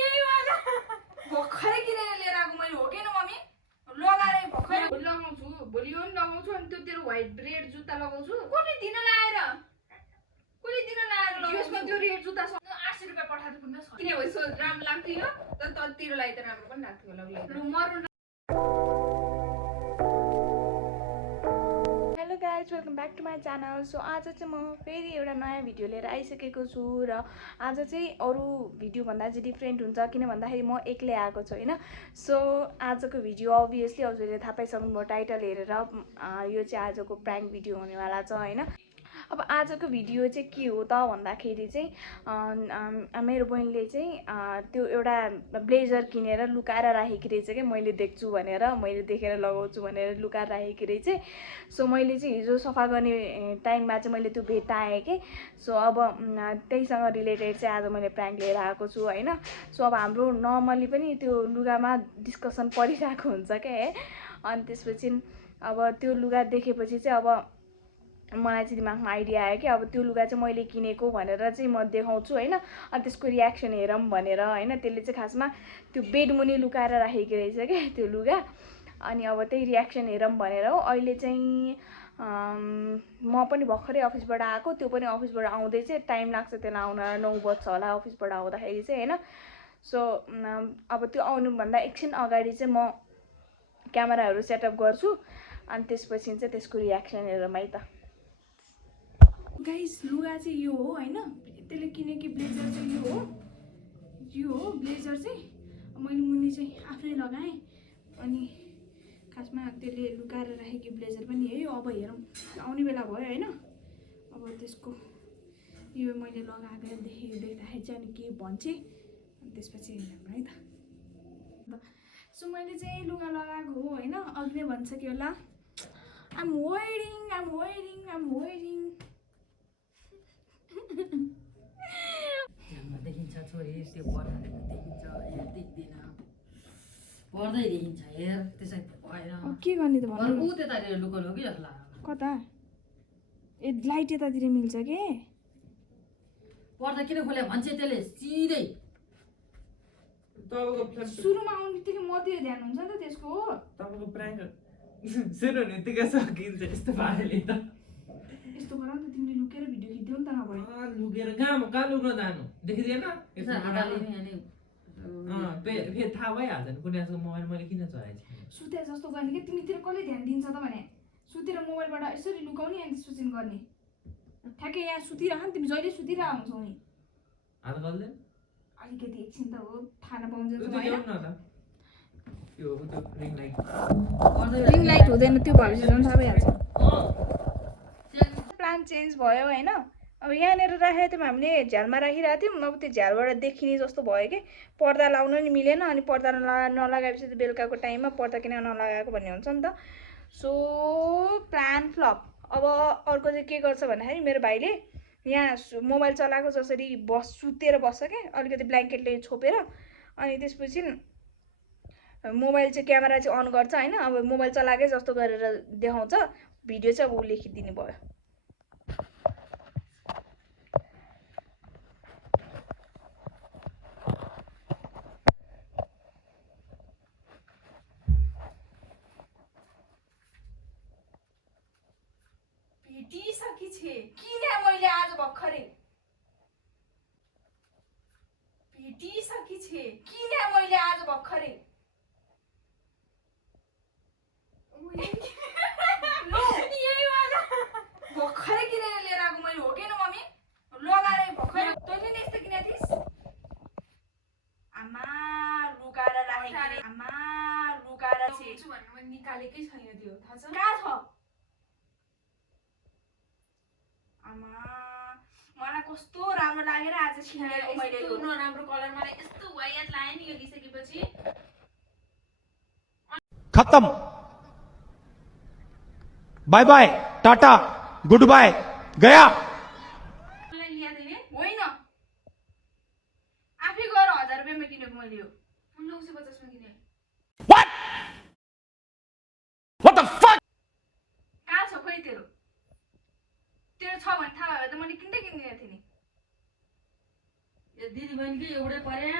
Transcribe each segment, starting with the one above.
यही वाला भर्खरै किनेर लिएर आएको मैले हो कि न मम्मी लगाएर भर्खरै लगाउँछु भोलि यो नि लगाउँछु अनि त्यो तेरो व्हाइट रेड जुत्ता लगाउँछु कुनै दिन लाएर यसमा त्यो रेड जुत्ता 80 रुपैयाँ पठाएको पुग्न किनभने सो राम्रो लाग्थ्यो यो तर तेरो लागि त राम्रो पनि लाग्थ्यो होला लु मरुन hello guys welcome back to my channel so आज चाहिँ म फेरि एउटा नयाँ भिडियो लिएर आइसकेको छु र आज चाहिँ अरू भिडियोभन्दा चाहिँ डिफ्रेन्ट हुन्छ किन भन्दाखेरि म एक्लै आएको छु होइन सो आजको भिडियो अभियसली हजुरले थाहा पाइसक्नुभयो टाइटल हेरेर यो चाहिँ आजको प्राङ्क भिडियो हुनेवाला छ होइन अब आजको भिडियो चाहिँ के हो त भन्दाखेरि चाहिँ मेरो बहिनीले चाहिँ त्यो एउटा ब्लेजर किनेर लुकाएर राखेकी रहेछ क्या मैले देख्छु भनेर मैले देखेर लगाउँछु भनेर लुकाएर राखेकी रहेछ सो मैले चाहिँ हिजो सफा गर्ने टाइममा चाहिँ मैले त्यो भेट्टाएँ कि सो अब त्यहीसँग रिलेटेड चाहिँ आज मैले प्राङ्क लिएर आएको छु होइन सो अब हाम्रो नर्मली पनि त्यो लुगामा डिस्कसन परिरहेको हुन्छ क्या है अनि त्यसपछि अब त्यो लुगा देखेपछि चाहिँ अब मलाई चाहिँ दिमागमा आइडिया आयो कि अब त्यो लुगा चाहिँ मैले किनेको भनेर चाहिँ म देखाउँछु होइन अनि त्यसको रियाक्सन हेरौँ भनेर होइन त्यसले चाहिँ खासमा त्यो बेडमुनि लुकाएर राखेको रहेछ क्या त्यो लुगा अनि अब त्यही रियाक्सन हेरौँ भनेर हो अहिले चाहिँ म पनि भर्खरै अफिसबाट आएको त्यो पनि अफिसबाट आउँदै चाहिँ टाइम लाग्छ त्यसलाई आउन 9 बज्छ होला अफिसबाट आउँदाखेरि चाहिँ होइन सो अब त्यो आउनुभन्दा एकछिन अगाडि चाहिँ म क्यामेराहरू सेटअप गर्छु अनि त्यसपछि चाहिँ त्यसको रियाक्सन हेरौँ है त गाइस लुगा चाहिँ यो हो होइन त्यसले किनेकी ब्लेजर चाहिँ यो हो ब्लेजर चाहिँ मैले मुनि चाहिँ आफै लगाएँ अनि खासमा त्यसले लुकाएर राखेकी ब्लेजर पनि है अब हेरौँ आउने बेला भयो होइन अब त्यसको यो मैले लगाएर देख्दाखेरि चाहिँ अनि के भन्छ अनि त्यसपछि हेरौँ है त सो मैले चाहिँ लुगा लगाएको हो होइन अघि नै भन्छ कि होला आम वेयरिङ देखिन्छ छोरी त्यो पर्दा देखिन्छ यहाँ देख्दैन पर्दै देखिन्छ हेर त्यसै भएन के गर्ने त भन्नु ऊ त्यतातिर लुकाउनु हो कि जस्तो लाग्यो कता ए लाइट यतातिर मिल्छ के पर्दा किन खोले भन्छ त्यसले सिधै तपाईँको सुरुमा आउने बित्तिकै मतिर ध्यान हुन्छ नि त त्यसको हो तपाईँको प्राङ्क सुरु हुने बित्तिकै सकिन्छ यस्तो पाराले त यस्तो गर नि त तिमीले लुकेर भिडियो खिच्यौ नि त नभए लुकेर कहाँ लुक्न जानु देखिँदैन हातले नि फेरि थाहा भइहाल्छ नि कुनैको मोबाइल मैले किन चलाएको छु सुते जस्तो गर्ने कि तिमीतिर कसले ध्यान दिन्छ त भने सुतेर मोबाइलबाट यसरी लुकाउने अनि त्यसपछि गर्ने ठ्याक्कै यहाँ सुतिरह नि तिमी जहिले सुतिरह हुन्छौ नि हात गल्दैन अलिकति एकछिन त हो थाहा नपाउँछ रिङ लाइट हुँदैन त्यो भएपछि झन् थाहा भइहाल्छ प्लान चेन्ज भयो होइन अब यहाँनिर राखेको थियौँ हामीले झ्यालमा राखिरहेको थियौँ अब त्यो झ्यालबाट देखिने जस्तो भयो कि पर्दा लाउन नि मिलेन अनि पर्दा नलगाएपछि त बेलुकाको टाइममा पर्दा किन नलगाएको भन्ने हुन्छ नि त सो प्लान फ्लप अब अर्को चाहिँ के गर्छ भन्दाखेरि मेरो भाइले यहाँ मोबाइल चलाएको जसरी सुतेर बस्छ क्या अलिकति ब्ल्याङ्केटले छोपेर अनि त्यसपछि मोबाइल चाहिँ क्यामेरा चाहिँ अन गर्छ होइन अब मोबाइल चलाएकै जस्तो गरेर देखाउँछ भिडियो चाहिँ अब ऊ लेखिदिने भयो भेटिसकी छे किन मैले आज भर्खरै भेटिसकी छे किन मैले आज भर्खरै यही वाला भर्खरै किनेर लिएर आएको मैले हो कि न मम्मी लगाएर भर्खरै तैँले नि यस्तो किनेको थिइस् आमा लुकाएर राखेको आमा लुकाएर छे भनेर मैले निकालेकै छैन त्यो थाहा छ कहाँ छ आमा मलाई कस्तो राम्रो लागेर आज छिनेको मैले यो नराम्रो कलर मलाई यस्तो वाइट लाग्यो नि यो लिइसकेपछि खत्म bye bye ta-ta goodbye गया मलाई ल्याइदिने होइन आफै गएर 1000 रुपैयाँमा किनेको मैले यो 950 मा किने व्हाट व्हाट द फक कहाँ छ खोइ तेरो छ भने थाहा भयो त मैले किन्दै किनिदिएको थिएँ नि दिदी बहिनीकै एउटै परे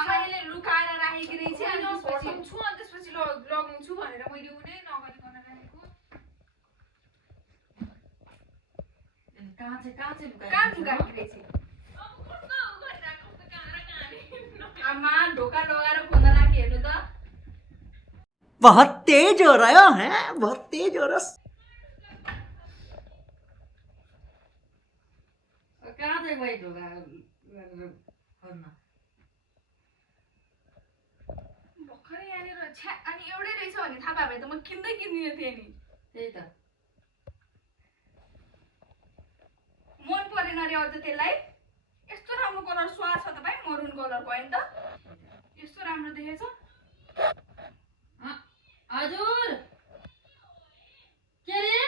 आमा यसले लुकाएर राखेकी रहेछ अनि त्यसपछि छु अनि त्यसपछि लगाउँछु भनेर मैले उनी नगरिकन राखेको कहाँ चाहिँ कहाँ लुकाएकी रहेछ आमा ढोका लगाएर खोल्न राखी हेर्नु त बहुत तेज हो रहा है, बहुत तेज हो रहा। कहाँ चाहिँ गयो ढोका खोल्न भर्खरै यहाँनिर छ्या अनि एउटै रहेछ भने थाहा पाए भए त म किन्दिनँ थिएँ नि त्यही त मन परेन रे अझ त्यसलाई यस्तो राम्रो कलर स्वाद छ त भाइ मरुन कलरको होइन त यस्तो राम्रो देखेछ हजुर के रे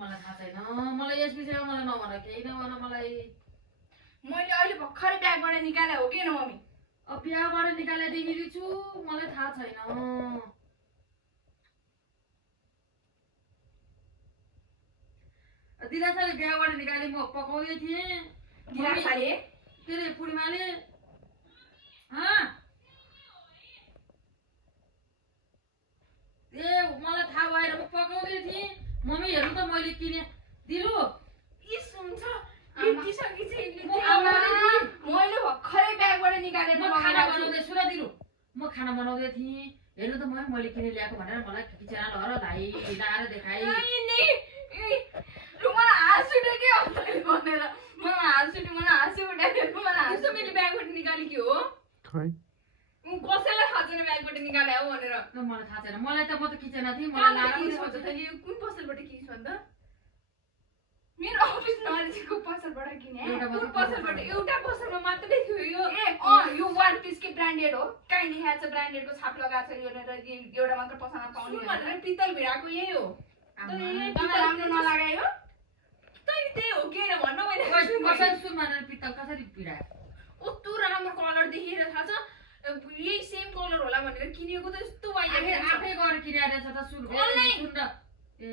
मलाई थाहा छैन मलाई यस विषयमा मलाई नभन केही नभन मलाई मैले अहिले भर्खरै ब्यागबाट निकाले हो कि न मम्मी अब बिहाबाट निकालेर दिइरहेको छु मलाई थाहा छैन दिलासाले बिहाबाट निकाले म पकाउँदै थिएँ दिलासाले के रे पूर्णिमाले ए मलाई थाहा भएर म पकाउँदै थिएँ मम्मी हेर्नु त मैले किने दिलु इस हुन्छ बिर्सिसके चाहिँ आमा मैले भर्खरै ब्यागबाट निकालेर म खाना बनाउँदै छु र दिलु म खाना बनाउँदै थिएँ हेर्नु त मैले किने ल्याएको भनेर मलाई किचन लाई ढिलाएर देखाएँ लु मलाई हाँस उठ्यो के भनेर मलाई हाँस उठ्यो मलाई हाँसी उठायो मलाई हाँस त्यस्तो मैले ब्यागबाट निकाले के हो कसैलाई थाहा छैन ब्यागबाट निकाले हो भनेर मलाई थाहा छैन मलाई त म त किचनमा थिएँ मलाई कहाँबाट लाएर किनिस् भन्छ त यो कुन पसलबाट किनिस् भन्छ मेरो अफिस नजिकको पसलबाट किने कुन पसलबाट एउटा पसलमा मात्रै थियो यो यो वान पिस के ब्रान्डेड हो काहीँ लेखाएको छ ब्रान्डेडको छाप लगाएको छ यो एउटा मात्र पसलमा पाउने सुन भनेर पित्तल भिडाको यही हो तँलाई राम्रो नलागायो तैँले त्यही हो के भन्न मैले कसरी सुन भनेर पित्तल कसरी पिडायो कस्तो राम्रो कलर देखेर थाहा छ यही सेम कलर होला भनेर किनेको त यस्तो आफै गएर किनेर रहेछ त सुन अनलाइन। सुन र ए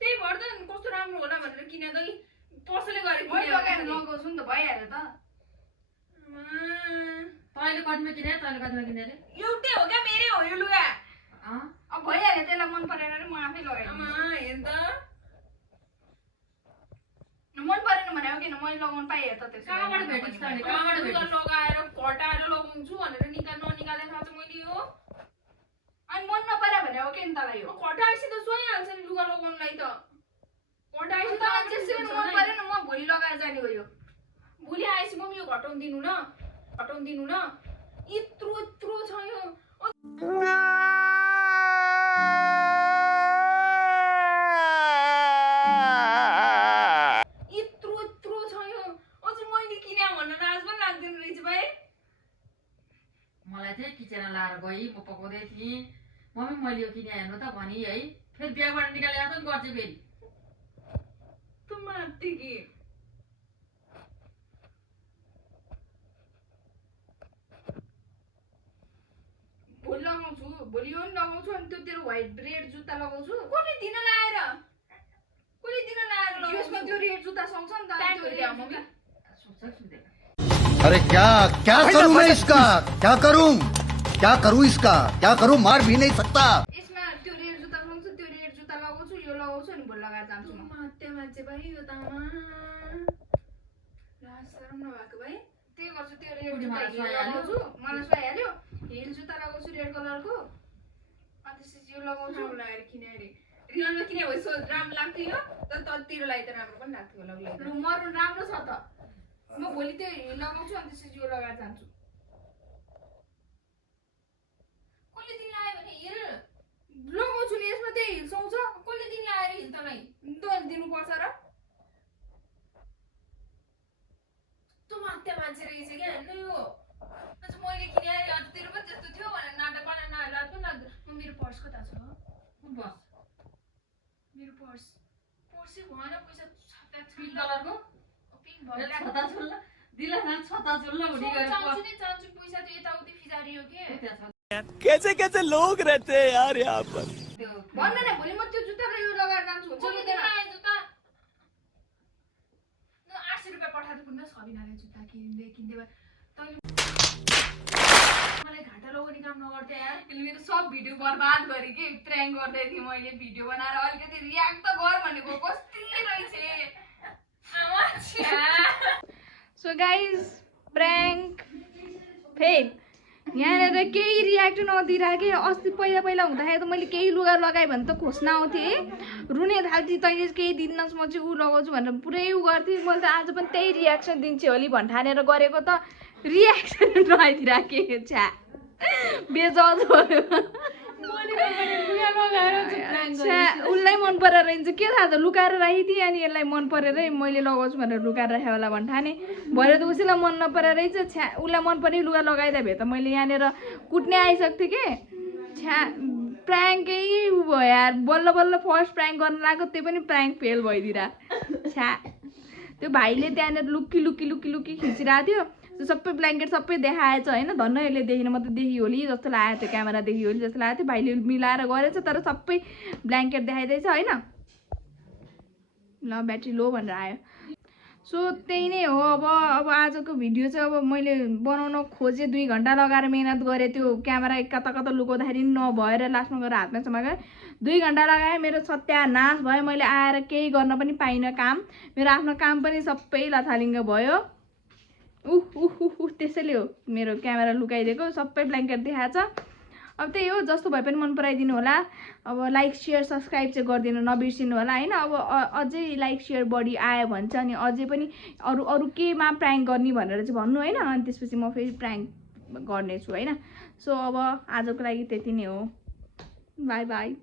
त्यही भएर त कस्तो राम्रो होला भनेर किने त पसलले गएर मैले लगाएर लगाउँछु नि त भइहाल्यो त तैँले कतिमा किने तैँले कतिमा किने रे एउटै हो क्या मेरै हो यो लुगा अब भइहाल्यो त्यसलाई मन परेन रे म आफै लगाइदिन्छु आमा हेर त मन परेन भने हो किन मैले लगाउनु पाएँ त त्यसो कहाँबाट भेटिस् तैँले कहाँबाट लुगा भेटिस् लगाएर घटाएर लगाउँछु भनेर ननिकाले थाहा छ मैले यो अनि मन नपरे भने हो कि नि तँलाई यो घटाएपछि त सोइहाल्छ नि लुगा लगाउनुलाई त घटाएपछि त तँलाई जेसुकै मन परेन म भोलि लगाएर जाने हो यो भोलि आएपछि मम्मी यो घटाउनु दिनु न यत्रो यत्रो छ यो यत्रो यत्रो छ यो अझ मैले किने भन्न लाज पनि लाग्दैन रहेछ भाइ मलाई चाहिँ किचनमा लाएर गई म पकाउँदै थिएँ मम्मी मैले यो किने हेर्नु त भनी है फेरि ब्यागबाट निकालेर पनि गर्छु फेरि त मात्रै कि भोलि लगाउँछु भोलि यो नि लगाउँछु अनि त्यो तेरो व्हाइट रेड जुत्ता लगाउँछु कसले दिन लाएर यसमा त्यो रेड जुत्ता सँगछ नि त प्यान्ट त्यो ल्याऊ रेड मम्मी। जुत्ता सुत्छ सुत्दैन अरे क्या क्या करूं मैं इसका, क्या करूं इसका, क्या करूं, मार भी नहीं सकता। यसमा त्यो रेड जुत्ता सँगछ त्यो रेड जुत्ता लगाउँछु यो लगाउँछु अनि भोलि लगाएर जान्छु म मात्य मान्छे भाइ यो त आमा लाज शरम नभएको भाइ त्यही गर्छु त्यो रेड कुनै जुत्ता मलाई हिल सुहाइहाल्यो? लगाउँछु मलाई सुहाइहाल्यो हिल जुत्ता लगाउँछु रेड कलरको अनि त्यसपछि यो लगाउँछु राम्रो लागेर किने अरे रियलमा किने भए राम्रो लाग्थ्यो यो तर तेरो लागि त राम्रो पनि लाग्थ्यो होला उसलाई त। लु मरुन राम्रो छ त म भोलि त्यो हिल लगाउँछु अनि त्यसपछि यो लगाएर जान्छु कसले दिन लायो भने हिल लगाउँछु नि यसमा त्यही हिल सुहाउँछ कसले दिन लाएर हिल तँलाई तैँले दिनुपर्छ र तँ मात्य मान्छे रहेछ क्या हेर्नु यो अझ मैले किने अरे अझ तेरो पनि त्यस्तो थियो भनेर नाटक बनाएर लाज पनि लाग्दैन म मेरो पर्स कता छ कुन बस मेरो पर्सै भएन पैसा छत्ता पिङ्क कलरको पिङ्क भयो छता चुल्ला दिला छता चुल्ला हुने गरेर चान्छु पैसा त्यो यताउति फिजारियो के कैसे कैसे लोग रहते हैं यार यहाँ पर त्यो भन्न न भोलि म त्यो जुत्ता र यो लगाएर जान्छु हुन्छ कसले कि दिन हुँदैन लायो जुत्ता न सबिनाले जुत्ता किनिदिए तैँले मलाई घाटा लगाउने काम नगर्थे यार। यसले मेरो सब भिडियो बर्बाद गरे कि प्र्याङ्क गर्दै थिएँ मैले भिडियो बनाएर अलिकति रियाक्ट त गर भनेको कति रहेछ। So guys prank fail. यहाँनिर केही रियाक्ट नदिरहेको अस्ति पहिला हुँदाखेरि त मैले केही लुगा लगाएँ भने त खोस्न आउँथेँ, रुने थाल्थेँ तैँले केही दिन्नस् म चाहिँ ऊ लगाउँछु भनेर पुरै ऊ गर्थेँ। मैले त आज पनि त्यही रियाक्सन दिन्छु होली भन्ठानेर गरेको त रियाक्सन नआइदिरहेको छ्या बेजज भयो। उसलाई मन परेर रहन्छ के थाहा त लुकाएर राखिदिएँ अनि यसलाई मन परेरै मैले लगाउँछु भनेर लुकाएर राखेँ होला भन्ठाने भरे त उसैलाई मन नपरेर रहेछ। छ्या उसलाई मन पर्ने लुगा लगाइदिए भए त मैले यहाँनिर कुट्ने आइसक्थेँ कि छ्या प्र्याङ्कै उ भयो यार। बल्ल बल्ल फर्स्ट प्र्याङ्क गर्न लाग्यो त्यो पनि प्र्याङ्क फेल भइदिएर। छ्या त्यो भाइले त्यहाँनिर लुक्की खिचिरहेको थियो। त्यो सबै ब्ल्याङ्केट सबै देखाएछ होइन, धन्न यसले देखिन म त देखियो होली जस्तो लागेको थियो, क्यामेरा देखियो होली जस्तो लागेको थियो। भाइले मिलाएर गरेछ तर सबै ब्ल्याङ्केट देखाइदिएछ होइन। ल ब्याट्री लो भनेर आयो। सो त्यही नै हो। अब आजको भिडियो चाहिँ अब मैले बनाउन खोजेँ 2 घन्टा लगाएर मेहनत गरेँ। त्यो क्यामेरा कता लुकाउँदाखेरि नभएर लास्टमा गएर हातमा समाएर 2 घन्टा लगाएँ। मेरो सत्यानाश भयो। मैले आएर केही गर्न पनि पाइनँ काम। मेरो आफ्नो काम पनि सबै लथालिङ्ग भयो। त्यसैले हो मेरो क्यामेरा लुकाइदिएको। सबै ब्ल्याङ्केट देखाएछ। अब त्यही हो, जस्तो भए पनि मन पराइदिनु होला। अब लाइक सेयर सब्सक्राइब चाहिँ गरिदिनु नबिर्सिनु होला होइन। अब अझै लाइक सेयर बढी आयो भने चाहिँ अनि अझै पनि अरू केमा प्र्याङ्क गर्ने भनेर चाहिँ भन्नु होइन। अनि त्यसपछि म फेरि प्र्याङ्क गर्नेछु होइन। सो अब आजको लागि त्यति नै हो। By by.